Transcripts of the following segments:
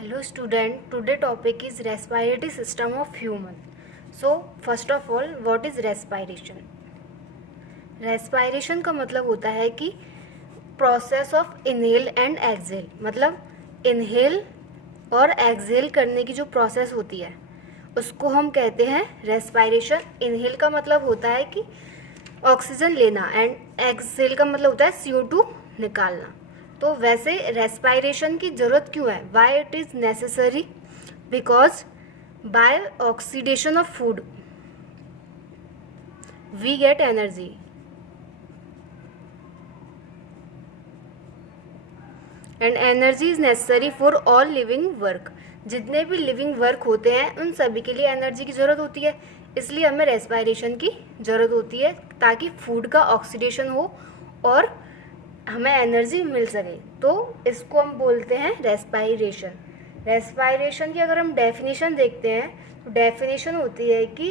Hello student, today topic is respiratory system of human. So first of all, what is respiration? Respiration का मतलब होता है कि process of inhale and exhale, मतलब inhale और exhale करने की जो प्रोसेस होती है उसको हम कहते हैं रेस्पायरेशन. इनहेल का मतलब होता है कि ऑक्सीजन लेना एंड एक्सहेल का मतलब होता है CO2 निकालना. तो वैसे रेस्पायरेशन की ज़रूरत क्यों है? Why it is necessary? Because by oxidation of food we get energy. And energy is necessary for all living work. जितने भी लिविंग वर्क होते हैं उन सभी के लिए एनर्जी की ज़रूरत होती है, इसलिए हमें रेस्पायरेशन की ज़रूरत होती है ताकि फूड का ऑक्सीडेशन हो और हमें एनर्जी मिल सके. तो इसको हम बोलते हैं रेस्पायरेशन. रेस्पायरेशन की अगर हम डेफिनेशन देखते हैं तो डेफिनेशन होती है कि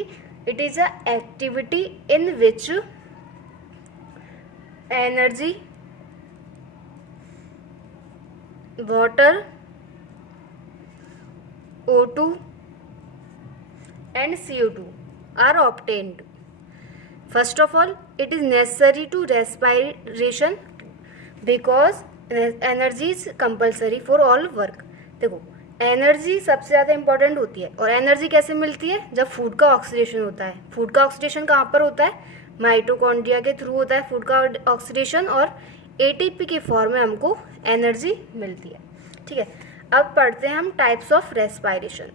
it is a activity in which energy, water, O2 and CO2 are obtained. First of all, it is necessary to respiration because energy is compulsory for all work. देखो, एनर्जी सबसे ज़्यादा important होती है. और energy कैसे मिलती है? जब फूड का ऑक्सीडेशन होता है. फूड का ऑक्सीडेशन कहाँ पर होता है? माइटोकॉन्ड्रिया के थ्रू होता है फूड का ऑक्सीडेशन, और ATP के फॉर्म में हमको एनर्जी मिलती है. ठीक है, अब पढ़ते हैं हम टाइप्स ऑफ रेस्पायरेशन.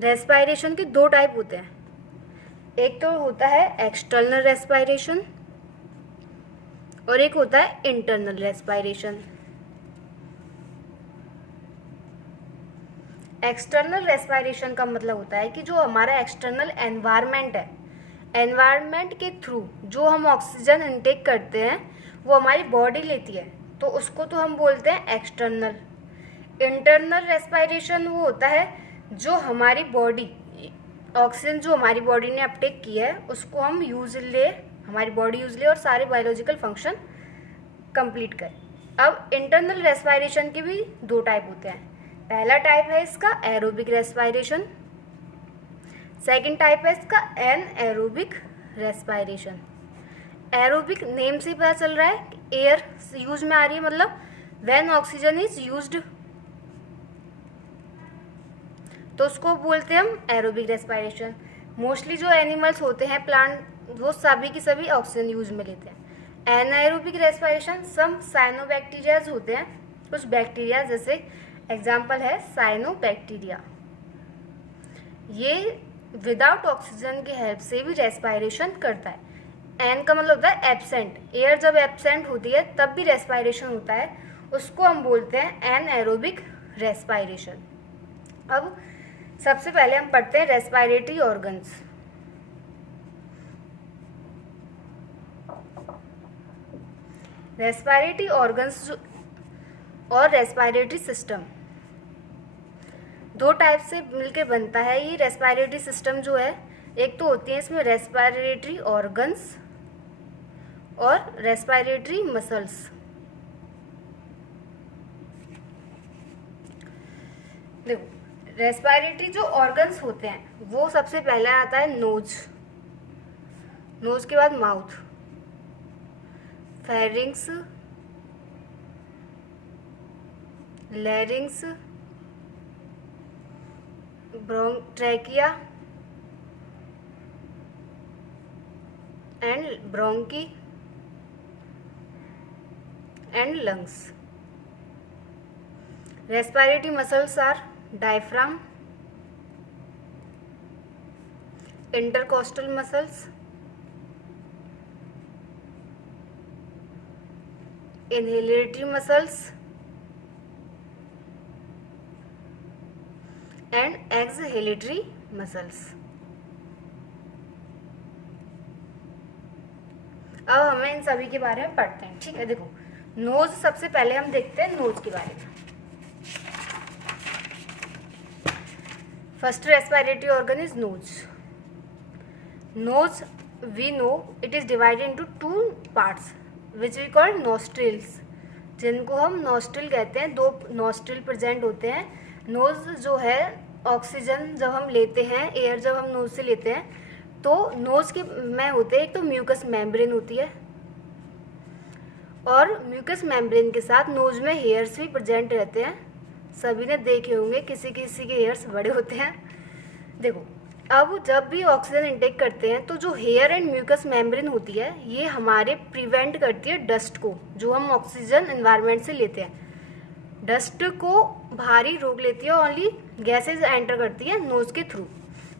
रेस्पायरेशन के दो टाइप होते हैं. एक तो होता है एक्सटर्नल रेस्पायरेशन और एक होता है इंटरनल रेस्पायरेशन. एक्सटर्नल रेस्पायरेशन का मतलब होता है कि जो हमारा एक्सटर्नल एनवायरनमेंट है, एनवायरनमेंट के थ्रू जो हम ऑक्सीजन इनटेक करते हैं वो हमारी बॉडी लेती है, तो उसको तो हम बोलते हैं एक्सटर्नल. इंटरनल रेस्पायरेशन वो होता है जो हमारी बॉडी, ऑक्सीजन जो हमारी बॉडी ने अपटेक किया है उसको हम यूज ले, हमारी बॉडी यूज ले और सारे बायोलॉजिकल फंक्शन कंप्लीट करे. अब इंटरनल रेस्पायरेशन के भी दो टाइप होते हैं. पहला टाइप है इसका एरोबिक रेस्पायरेशन, सेकंड टाइप है इसका एनएरोबिक रेस्पायरेशन. एरोबिक नेम से पता चल रहा है कि एयर यूज में आ रही है, मतलब व्हेन ऑक्सीजन इज यूज्ड, तो उसको बोलते हैं हम एरोबिक रेस्पायरेशन. मोस्टली जो एनिमल्स होते हैं, प्लांट, वो सभी की सभी ऑक्सीजन यूज में लेते हैं. एनाएरोबिक रेस्पायरेशन सम साइनोबैक्टीरियाज होते हैं, कुछ बैक्टीरिया, जैसे एग्जाम्पल है साइनोबैक्टीरिया. ये विदाउट ऑक्सीजन की हेल्प से भी रेस्पायरेशन करता है. एन का मतलब होता है एब्सेंट. एयर जब एब्सेंट होती है तब भी रेस्पायरेशन होता है, उसको हम बोलते हैं एनएरोबिक रेस्पायरेशन. अब सबसे पहले हम पढ़ते हैं रेस्पायरेटरी ऑर्गन्स. रेस्पायरेटरी ऑर्गन्स और रेस्पायरेटरी सिस्टम दो टाइप से मिलकर बनता है. ये रेस्पायरेटरी सिस्टम जो है, एक तो होती है इसमें रेस्पायरेटरी ऑर्गन्स और रेस्पायरेटरी मसल्स. देखो, रेस्पायरेटरी जो ऑर्गन्स होते हैं वो सबसे पहले आता है नोज, नोज के बाद mouth, pharynx, larynx, trachea and bronchi and lungs. Respiratory muscles are diaphragm, intercostal muscles, inhalatory muscles and exhalatory muscles. अब हमें इन सभी के बारे में पढ़ते हैं. ठीक है, देखो, नोज सबसे पहले हम देखते हैं नोज के बारे में. First respiratory organ is nose. Nose, we know it is divided into two parts which we call nostrils. जिनको हम नोस्ट्रिल कहते हैं। 2 नोस्ट्रिल प्रेजेंट होते हैं। नोज जो है, ऑक्सीजन जब हम लेते हैं, एयर जब हम नोज से लेते हैं, तो नोज के में होते हैं एक तो म्यूकस मेम्ब्रेन होती है, और म्यूकस मेम्ब्रेन के साथ नोज में हेयर्स भी प्रेजेंट रहते हैं। सभी ने देखे होंगे, किसी किसी के हेयर्स बड़े होते हैं। देखो, अब जब भी ऑक्सीजन इंटेक करते हैं तो जो हेयर एंड म्यूकस मेम्ब्रेन होती है, ये हमारे प्रिवेंट करती है डस्ट को, जो हम ऑक्सीजन एनवायरनमेंट से लेते हैं। डस्ट को भारी रोक लेती है, ओनली गैसेज एंटर करती है नोज के थ्रू।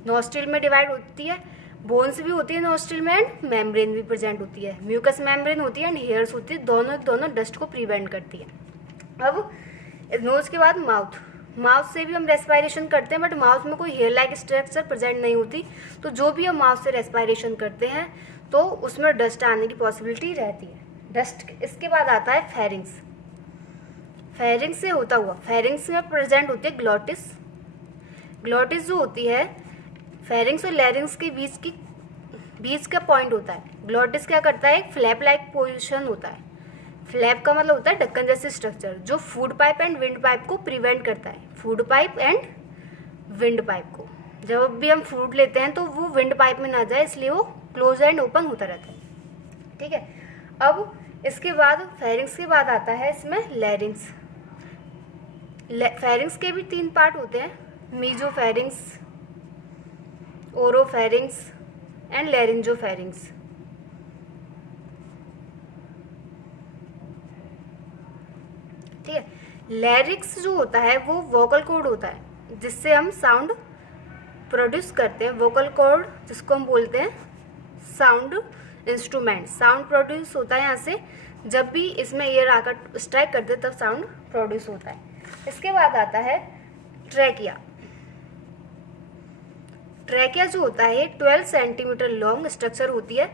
नोस्ट्रिल में डिवाइड होती है, बोन्स भी होती है नोस्ट्रिल में, एंड मेम्ब्रेन भी प्रेजेंट होती है। म्यूकस मेम्ब्रेन होती है एंड हेयर्स होती है, दोनों डस्ट को प्रिवेंट करती है। अब नोज के बाद माउथ से भी हम रेस्पायरेशन करते हैं, बट माउथ में कोई हेयर लाइक स्ट्रक्चर प्रेजेंट नहीं होती, तो जो भी हम माउथ से रेस्पायरेशन करते हैं तो उसमें डस्ट आने की पॉसिबिलिटी रहती है। डस्ट, इसके बाद आता है फेरिंग्स। फेरिंग्स से होता हुआ, फेरिंग्स में प्रेजेंट होती है ग्लॉटिस। ग्लॉटिस जो होती है, फेरिंग्स और लैरिंग्स के बीच का पॉइंट होता है। ग्लॉटिस क्या करता है, एक फ्लैप लाइक पोजिशन होता है। फ्लैप का मतलब होता है ढक्कन जैसे स्ट्रक्चर, जो food pipe and wind pipe को प्रिवेंट करता है। Food pipe and wind pipe को, जब भी हम फूड लेते हैं तो वो विंड पाइप में ना जाए, इसलिए वो क्लोज एंड ओपन होता रहता है। ठीक है, अब इसके बाद फेरिंग्स के बाद आता है इसमें लैरिंग्स। फेरिंग्स के भी 3 पार्ट होते हैं, मीजोफेरिंग्स, ओरोफेरिंग्स एंड लैरिंजोफेरिंग्स। ठीक है, लैरिक्स जो होता है वो वोकल कॉर्ड होता है, जिससे हम साउंड प्रोड्यूस करते हैं। वोकल कॉर्ड जिसको हम बोलते हैं साउंड इंस्ट्रूमेंट, साउंड प्रोड्यूस होता है यहाँ से। जब भी इसमें एयर आकर स्ट्राइक करते हैं तब साउंड प्रोड्यूस होता है। इसके बाद आता है ट्रैकिया। ट्रैकिया जो होता है 12 सेंटीमीटर लॉन्ग स्ट्रक्चर होती है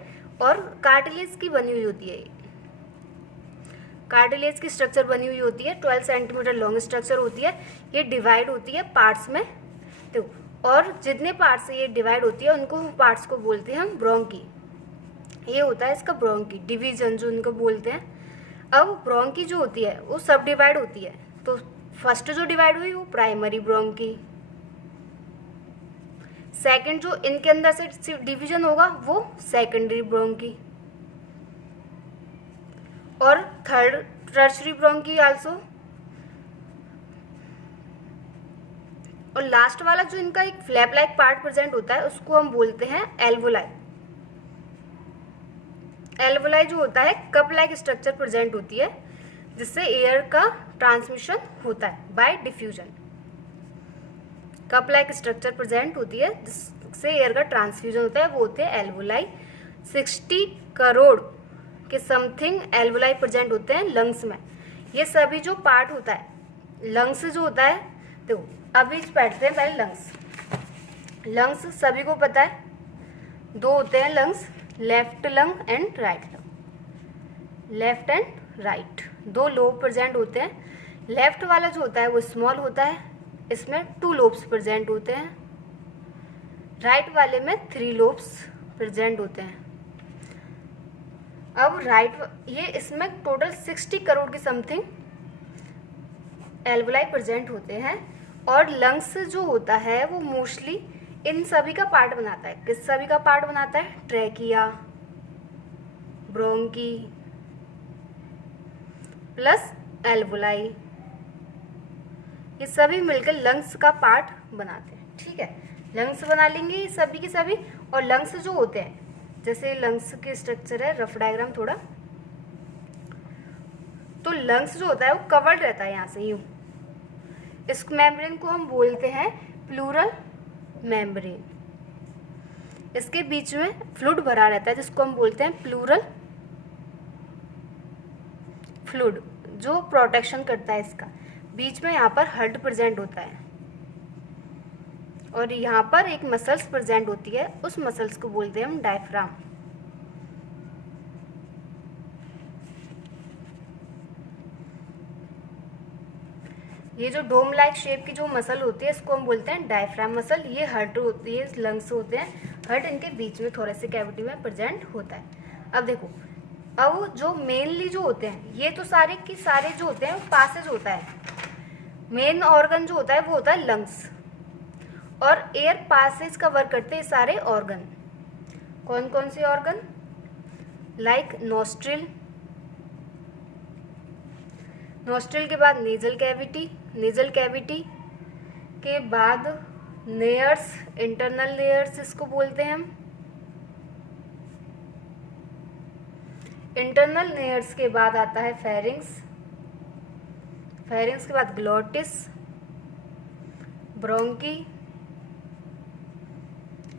और कार्टिलेज की बनी हुई होती है। कार्टिलेज की स्ट्रक्चर बनी हुई होती है, 12 सेंटीमीटर लॉन्ग स्ट्रक्चर होती है। ये डिवाइड होती है पार्ट्स में, तो और जितने पार्ट्स से ये डिवाइड होती है उनको पार्ट्स को बोलते हैं हम ब्रोंकी। ये होता है इसका ब्रोंकी डिवीजन जो इनको बोलते हैं। अब ब्रोंकी जो होती है वो सब डिवाइड होती है, तो फर्स्ट जो डिवाइड हुई वो प्राइमरी ब्रोंकी, सेकंड जो इनके अंदर से डिवीजन होगा वो सेकेंडरी ब्रोंकी, और थर्ड टर्शरी ब्रोंकी आल्सो, और लास्ट वाला जो इनका एक फ्लैप लाइक पार्ट प्रेजेंट होता है उसको हम बोलते हैं एल्वोलाई। एल्वोलाई जो होता है कप लाइक स्ट्रक्चर प्रेजेंट होती है, जिससे एयर का ट्रांसमिशन होता है bye diffusion. Cup like structure present होती है जिससे एयर का ट्रांसफ्यूजन होता है, वो होते हैं एल्वोलाई। 60 करोड़ के समथिंग एल्वोलाई प्रेजेंट होते हैं लंग्स में। ये सभी जो पार्ट होता है, लंग्स जो होता है, तो अभी बैठते हैं पहले लंग्स। लंग्स सभी को पता है 2 होते हैं lungs, left lung and right lung. Left and right 2 lobe present होते हैं। लेफ्ट वाला जो होता है वो स्मॉल होता है, इसमें 2 लोब्स प्रेजेंट होते हैं। राइट वाले में 3 लोब्स प्रेजेंट होते हैं। अब राइट, ये इसमें टोटल 60 करोड़ की समथिंग एल्वोलाई प्रेजेंट होते हैं। और लंग्स जो होता है वो मोस्टली इन सभी का पार्ट बनाता है। किस सभी का पार्ट बनाता है? ट्रैकिया, ब्रोंकी प्लस एल्वोलाई, ये सभी मिलकर लंग्स का पार्ट बनाते हैं। ठीक है, लंग्स बना लेंगे ये सभी के सभी। और लंग्स जो होते हैं, जैसे लंग्स के स्ट्रक्चर है, रफ डायग्राम थोड़ा, तो लंग्स जो होता है वो कवर्ड रहता है यहाँ से यूं। इस मेम्ब्रेन को हम बोलते हैं प्लूरल मेम्ब्रेन। इसके बीच में फ्लूइड भरा रहता है जिसको हम बोलते हैं प्लूरल फ्लूइड, जो प्रोटेक्शन करता है इसका। बीच में यहाँ पर हार्ट प्रेजेंट होता है और यहाँ पर एक मसल्स प्रेजेंट होती है, उस मसल्स को बोलते हैं हम डायफ्राम। ये जो डोम लाइक शेप की जो मसल होती है इसको हम बोलते हैं डायफ्राम मसल। ये हार्ट होती है, लंग्स होते हैं। हार्ट इनके बीच में थोड़े से कैविटी में प्रेजेंट होता है। अब देखो, अब जो मेनली जो होते हैं, ये तो सारे की सारे जो होते हैं पासेज होता है। मेन ऑर्गन जो होता है वो होता है लंग्स, और एयर पासेज का वर्क करते हैं सारे ऑर्गन। कौन कौन से ऑर्गन? लाइक नोस्ट्रिल, नोस्ट्रिल के बाद नेजल कैविटी, नेजल कैविटी के बाद लेयर्स, इंटरनल लेयर्स इसको बोलते हैं हम। इंटरनल लेयर्स के बाद आता है फेरिंग्स, फेरिंग्स के बाद ग्लोटिस, ब्रोंकी,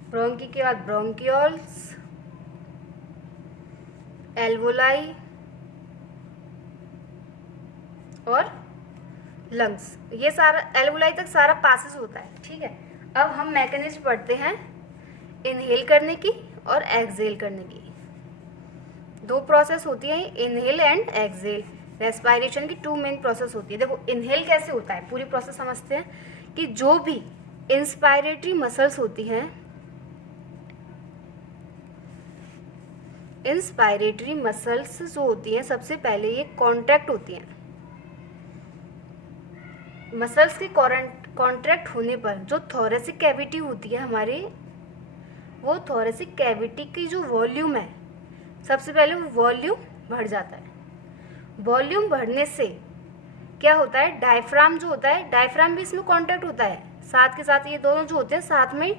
ब्रोंकी के बाद ब्रोंकियोल्स, एल्वोलाई और लंग्स। ये सारा एल्वोलाई तक सारा पासेस होता है, ठीक है। अब हम मैकेनिज्म पढ़ते हैं इनहेल करने की और एक्सहेल करने की। दो प्रोसेस होती है, इनहेल एंड एक्सहेल। रेस्पिरेशन की टू मेन प्रोसेस होती है। देखो इनहेल कैसे होता है, पूरी प्रोसेस समझते हैं कि जो भी इंस्पायरेटरी मसल्स होती हैं, इंस्पायरेटरी मसल्स जो होती हैं सबसे पहले ये कॉन्ट्रैक्ट होती हैं। मसल्स के कॉन्ट्रैक्ट होने पर जो थोरेसिक कैविटी होती है हमारी, वो थोरेसिक कैविटी की जो वॉल्यूम है, सबसे पहले वो वॉल्यूम बढ़ जाता है। वॉल्यूम बढ़ने से क्या होता है, डायफ्राम जो होता है, डायफ्राम भी इसमें कॉन्ट्रैक्ट होता है, साथ के साथ ये दोनों जो होते हैं साथ में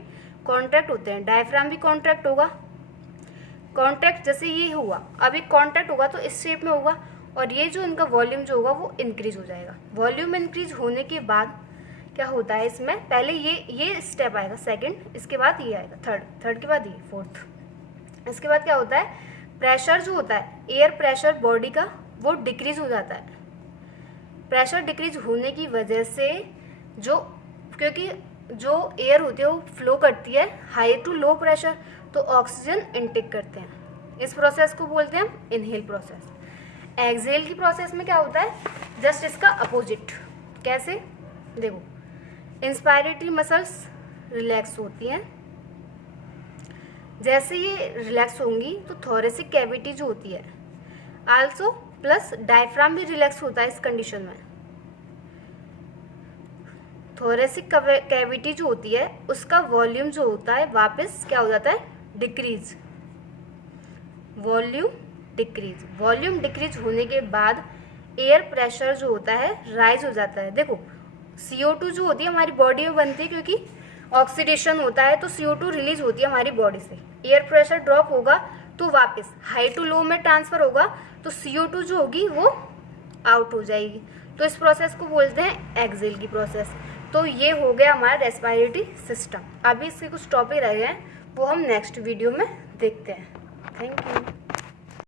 कॉन्ट्रैक्ट होते हैं। डायफ्राम भी कॉन्ट्रैक्ट होगा, कॉन्ट्रैक्ट जैसे ये हुआ, अब एक कॉन्ट्रैक्ट होगा तो इस शेप में होगा, और ये जो इनका वॉल्यूम जो होगा वो इंक्रीज हो जाएगा। वॉल्यूम इंक्रीज होने के बाद क्या होता है, इसमें पहले ये स्टेप आएगा सेकंड, इसके बाद ये आएगा थर्ड, थर्ड के बाद ये फोर्थ। इसके बाद क्या होता है, प्रेशर जो होता है, एयर प्रेशर बॉडी का, वो डिक्रीज हो जाता है। प्रेशर डिक्रीज होने की वजह से जो, क्योंकि जो एयर होती है वो फ्लो करती है हाई टू लो प्रेशर, तो ऑक्सीजन इनटेक करते हैं। इस प्रोसेस को बोलते हैं हम इनहेल प्रोसेस। एक्सहेल की प्रोसेस में क्या होता है, जस्ट इसका अपोजिट। कैसे, देखो इंस्पायरेटरी मसल्स रिलैक्स होती हैं, जैसे ये रिलैक्स होंगी तो थोरेसिक कैविटी जो होती है आल्सो प्लस डायफ्राम भी रिलैक्स होता है इस कंडीशन में। थोरेसिक कैविटी जो होती है उसका वॉल्यूम जो होता है वापस क्या हो जाता है, decrease, volume decrease. Volume decrease होने के बाद एयर प्रेशर जो होता है राइज हो जाता है। देखो CO2 जो होती है हमारी बॉडी में बनती है, क्योंकि ऑक्सीडेशन होता है तो CO2 रिलीज होती है हमारी बॉडी से। एयर प्रेशर ड्रॉप होगा तो वापस हाई टू लो में ट्रांसफर होगा, तो CO2 जो होगी वो आउट हो जाएगी। तो इस प्रोसेस को बोलते हैं एक्सहेल की प्रोसेस। तो ये हो गया हमारा रेस्पिरेटरी सिस्टम। अभी इसके कुछ टॉपिक रह गए हैं, वो हम नेक्स्ट वीडियो में देखते हैं। Thank you.